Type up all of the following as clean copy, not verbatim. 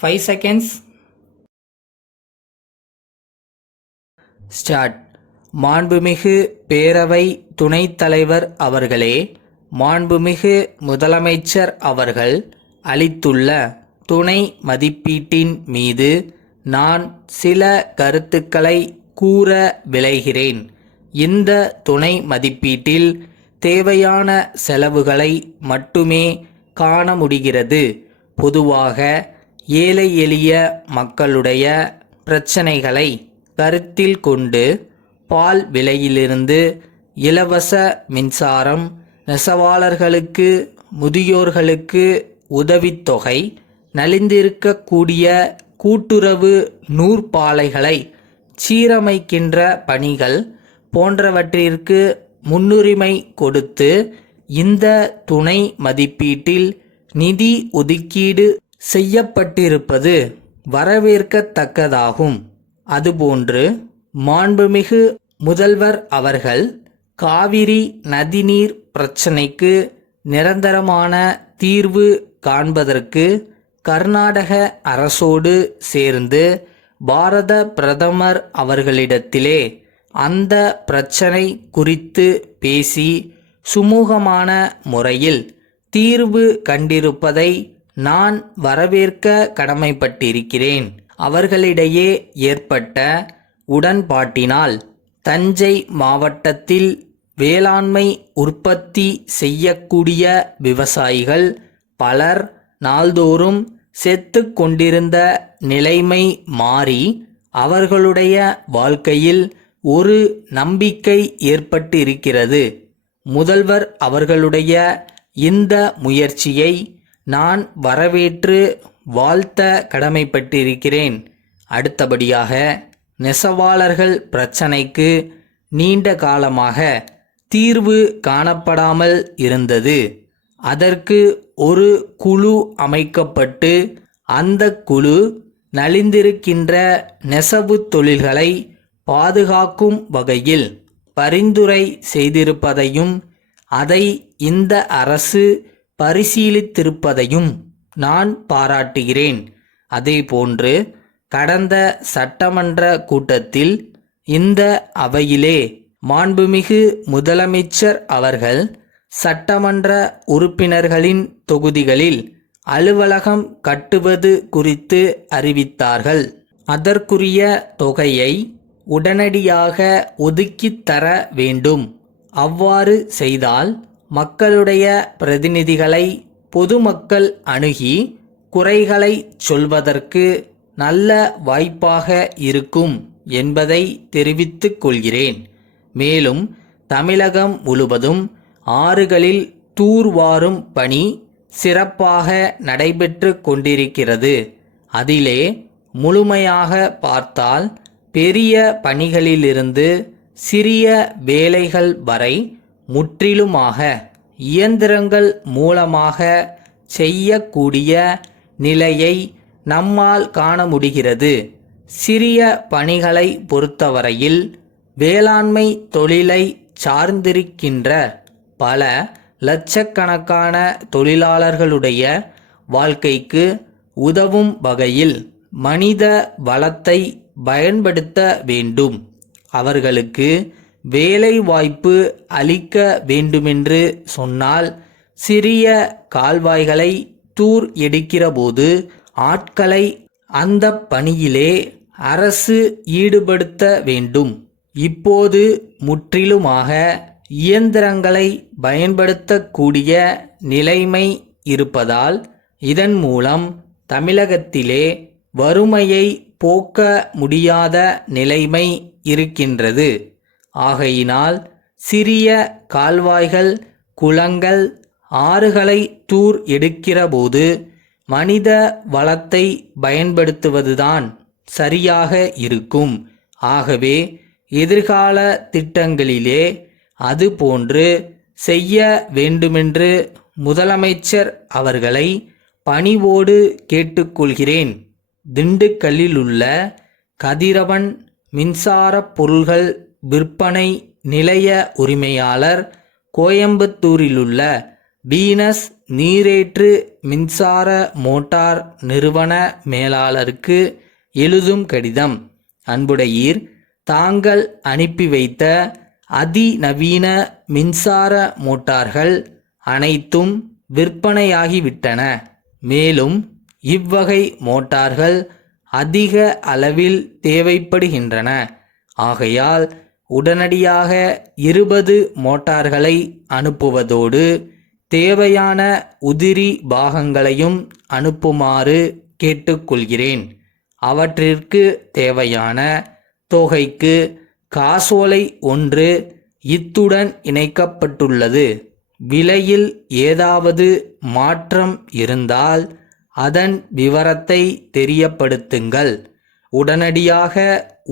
5 seconds. Start. மாண்புமிகு பேரவை துணைத் தலைவர் அவர்களே, மாண்புமிகு முதலமைச்சர் அவர்கள் அளித்துள்ள துணை மதிப்பீட்டின் மீது நான் சில கருத்துக்களை கூற விளைகிறேன். இந்த துணை மதிப்பீட்டில் தேவையான செலவுகளை மட்டுமே காண முடிகிறது. பொதுவாக ஏழை எளிய மக்களுடைய பிரச்சனைகளை கருத்தில் கொண்டு பால் விலையிலிருந்து இலவச மின்சாரம், நெசவாளர்களுக்கு, முதியோர்களுக்கு உதவித்தொகை, நலிந்திருக்கக்கூடிய கூட்டுறவு நூற்பாலைகளை சீரமைக்கின்ற பணிகள் போன்றவற்றிற்கு முன்னுரிமை கொடுத்து இந்த துணை மதிப்பீட்டில் நிதி ஒதுக்கீடு செய்யப்பட்டிருப்பது வரவேற்கத்தக்கதாகும். அதுபோன்று மாண்புமிகு முதல்வர் அவர்கள் காவிரி நதிநீர் பிரச்சினைக்கு நிரந்தரமான தீர்வு காண்பதற்கு கர்நாடக அரசோடு சேர்ந்து பாரத பிரதமர் அவர்களிடத்திலே அந்த பிரச்சனை குறித்து பேசி சுமூகமான முறையில் தீர்வு கண்டிருப்பதை நான் வரவேற்க கடமைப்பட்டிருக்கிறேன். அவர்களிடையே ஏற்பட்ட உடன்பாட்டினால் தஞ்சை மாவட்டத்தில் வேளாண்மை உற்பத்தி செய்யக்கூடிய விவசாயிகள் பலர் நாள்தோறும் செத்து கொண்டிருந்த நிலைமை மாறி அவர்களுடைய வாழ்க்கையில் ஒரு நம்பிக்கை ஏற்பட்டிருக்கிறது. முதல்வர் அவர்களுடைய இந்த முயற்சியை நான் வரவேற்று வாழ்த்த கடமைப்பட்டிருக்கிறேன். அடுத்தபடியாக நெசவாளர்கள் பிரச்சனைக்கு நீண்ட காலமாக தீர்வு காணப்படாமல் இருந்தது. அதற்கு ஒரு குழு அமைக்கப்பட்டு அந்த குழு நலிந்திருக்கின்ற நெசவு தொழில்களை பாதுகாக்கும் வகையில் பரிந்துரை செய்திருப்பதையும் அதை இந்த அரசு பரிசீலித்திருப்பதையும் நான் பாராட்டுகிறேன். அதேபோன்று கடந்த சட்டமன்ற கூட்டத்தில் இந்த அவையிலே மாண்புமிகு முதலமைச்சர் அவர்கள் சட்டமன்ற உறுப்பினர்களின் தொகுதிகளில் அலுவலகம் கட்டுவது குறித்து அறிவித்தார்கள். அதற்குரிய தொகையை உடனடியாக ஒதுக்கித் தர வேண்டும். அவ்வாறு செய்தால் மக்களுடைய பிரதிநிதிகளை பொதுமக்கள் அணுகி குறைகளை சொல்வதற்கு நல்ல வாய்ப்பாக இருக்கும் என்பதை தெரிவித்துக் கொள்கிறேன். மேலும் தமிழகம் முழுவதும் ஆறுகளில் தூர்வாரும் பணி சிறப்பாக நடைபெற்று கொண்டிருக்கிறது. அதிலே முழுமையாக பார்த்தால் பெரிய பணிகளிலிருந்து சிறிய வேலைகள் வரை முற்றிலுமாக இயந்திரங்கள் மூலமாக செய்யக்கூடிய நிலையை நம்மால் காண முடிகிறது. சிறிய பணிகளை பொறுத்தவரையில் வேளாண்மை தொழிலை சார்ந்திருக்கின்ற பல லட்சக்கணக்கான தொழிலாளர்களுடைய வாழ்க்கைக்கு உதவும் வகையில் மனித வளத்தை பயன்படுத்த வேண்டும். அவர்களுக்கு வேலை வாய்ப்பு அளிக்க வேண்டுமென்று சொன்னால் சிறிய கால்வாய்களை தூர் எடுக்கிறபோது ஆட்களை அந்த பணியிலே அரசு ஈடுபடுத்த வேண்டும். இப்போது முற்றிலுமாக இயந்திரங்களை பயன்படுத்தக்கூடிய நிலைமை இருப்பதால் இதன் மூலம் தமிழகத்திலே வறுமையை போக்க முடியாத நிலைமை இருக்கின்றது. ஆகையினால் சிறிய கால்வாய்கள், குளங்கள், ஆறுகளை தூர் எடுக்கிறபோது மனித வளத்தை பயன்படுத்துவதுதான் சரியாக இருக்கும். ஆகவே எதிர்கால திட்டங்களிலே அதுபோன்று செய்ய வேண்டுமென்று முதலமைச்சர் அவர்களை பணிவோடு கேட்டுக்கொள்கிறேன். திண்டுக்கல்லிலுள்ள கதிரவன் மின்சார பொருள்கள் விற்பனை நிலைய உரிமையாளர், கோயம்புத்தூரிலுள்ள வீனஸ் நீரேற்று மின்சார மோட்டார் நிறுவன மேலாளருக்கு எழுதும் கடிதம். அன்புடையீர், தாங்கள் அனுப்பி வைத்த அதிநவீன மின்சார மோட்டார்கள் அனைத்தும் விற்பனையாகிவிட்டன. மேலும் இவ்வகை மோட்டார்கள் அதிக அளவில் தேவைப்படுகின்றன. ஆகையால் உடனடியாக 20 மோட்டார்களை அனுப்புவதோடு தேவையான உதிரி பாகங்களையும் அனுப்புமாறு கேட்டுக்கொள்கிறேன். அவற்றிற்கு தேவையான தொகைக்கு காசோலை ஒன்று இத்துடன் இணைக்கப்பட்டுள்ளது. விலையில் ஏதாவது மாற்றம் இருந்தால் அதன் விவரத்தை தெரியப்படுத்துங்கள். உடனடியாக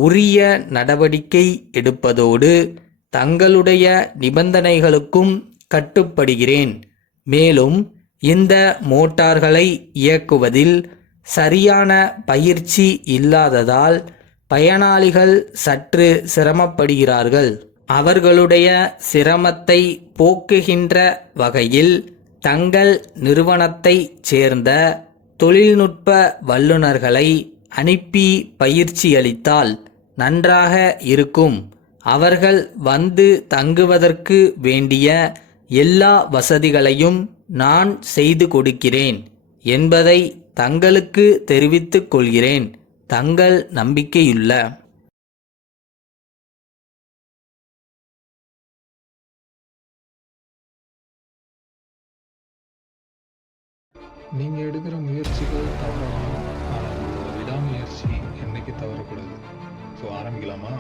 உரிய நடவடிக்கை எடுப்பதோடு தங்களுடைய நிபந்தனைகளுக்கும் கட்டுப்படுகிறேன். மேலும் இந்த மோட்டார்களை இயக்குவதில் சரியான பயிற்சி இல்லாததால் பயனாளிகள் சற்று சிரமப்படுகிறார்கள். அவர்களுடைய சிரமத்தை போக்குகின்ற வகையில் தங்கள் நிறுவனத்தைச் சேர்ந்த தொழில்நுட்ப வல்லுநர்களை அனுப்பி பயிற்சியளித்தால் நன்றாக இருக்கும். அவர்கள் வந்து தங்குவதற்கு வேண்டிய எல்லா வசதிகளையும் நான் செய்து கொடுக்கிறேன் என்பதை தங்களுக்கு தெரிவித்துக் கொள்கிறேன். தங்கள் நம்பிக்கையுள்ள நீங்கள் எடுக்கிற முயற்சிகள் தவறலாம், ஆனால் உங்களோட விடாமுயற்சி என்னைக்கு தவறக்கூடாது. ஸோ ஆரம்பிக்கலாமா?